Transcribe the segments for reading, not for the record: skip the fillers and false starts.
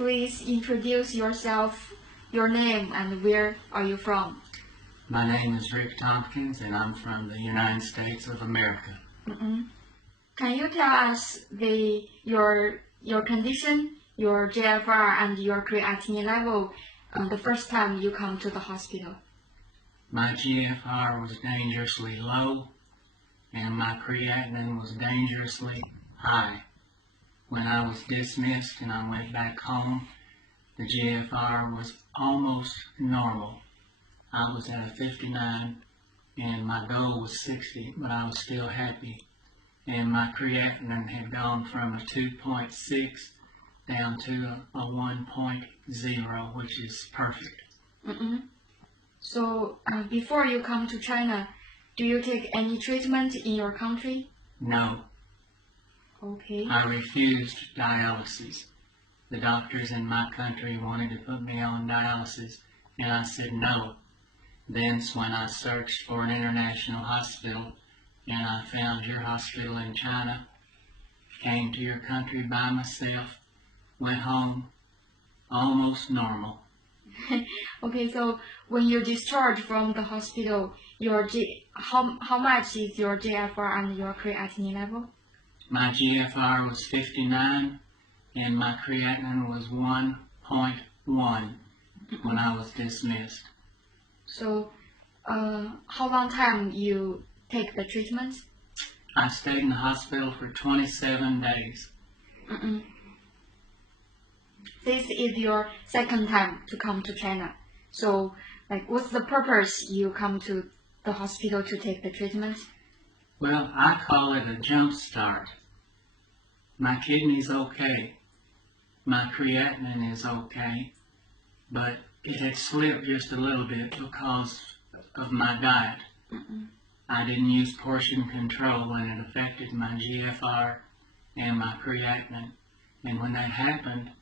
please introduce yourself, your name, and where are you from? My name is Rick Tompkins, and I'm from the United States of America. Can you tell us your condition, your GFR, and your creatinine level the first time you come to the hospital? My GFR was dangerously low, and my creatinine was dangerously high. When I was dismissed and I went back home, the GFR was almost normal. I was at a 59, and my goal was 60, but I was still happy. And my creatinine had gone from a 2.6 down to a 1.0, which is perfect. So before you come to China, do you take any treatment in your country? No. Okay. I refused dialysis. The doctors in my country wanted to put me on dialysis, and I said no. Thence when I searched for an international hospital, and I found your hospital in China, came to your country by myself, went home, almost normal. Okay, so when you discharged from the hospital, how much is your GFR and your creatinine level? My GFR was 59, and my creatinine was 1.1 when I was dismissed. So, how long time you take the treatment? I stayed in the hospital for 27 days. This is your second time to come to China. So, what's the purpose you come to the hospital to take the treatment? Well, I call it a jump start. My kidney's okay. My creatinine is okay. But it had slipped just a little bit because of my diet. I didn't use portion control, and it affected my GFR and my creatinine. And when that happened,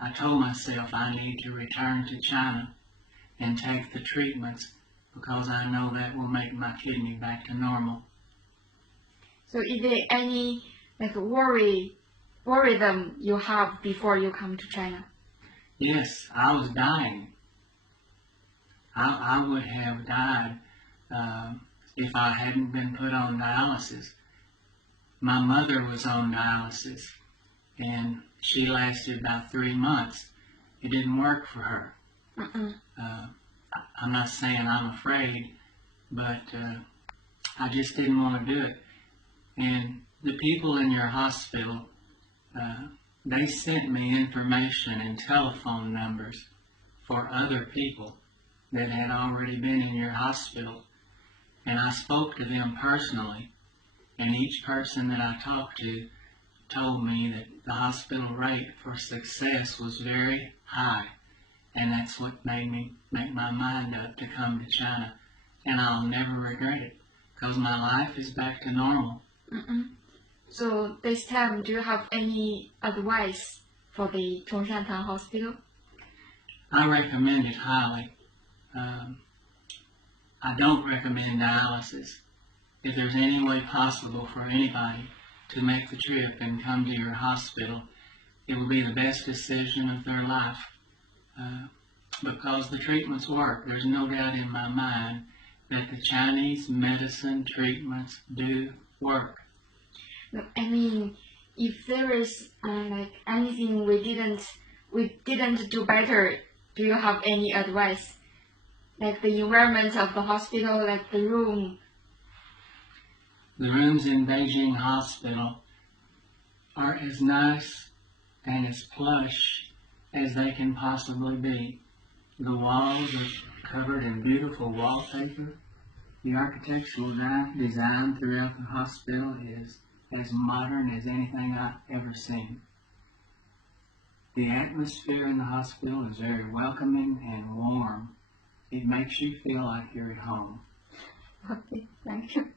I told myself I need to return to China and take the treatments because I know that will make my kidney back to normal. So is there any worrisome you have before you come to China? Yes, I was dying. I would have died if I hadn't been put on dialysis. My mother was on dialysis, and she lasted about 3 months. It didn't work for her. I'm not saying I'm afraid, but I just didn't want to do it. And the people in your hospital, they sent me information and telephone numbers for other people that had already been in your hospital. And I spoke to them personally, and each person that I talked to told me that the hospital rate for success was very high. And that's what made me make my mind up to come to China. And I'll never regret it, because my life is back to normal. So this time, do you have any advice for the Chongshantan Hospital? I recommend it highly. I don't recommend dialysis. If there's any way possible for anybody to make the trip and come to your hospital, it will be the best decision of their life. Because the treatments work. There's no doubt in my mind that the Chinese medicine treatments do work. I mean, if there is anything we didn't do better, do you have any advice? Like the environment of the hospital, like the room. The rooms in Beijing Hospital are as nice and as plush as they can possibly be. The walls are covered in beautiful wallpaper. The architectural design throughout the hospital is as modern as anything I've ever seen. The atmosphere in the hospital is very welcoming and warm. It makes you feel like you're at home. Okay, thank you.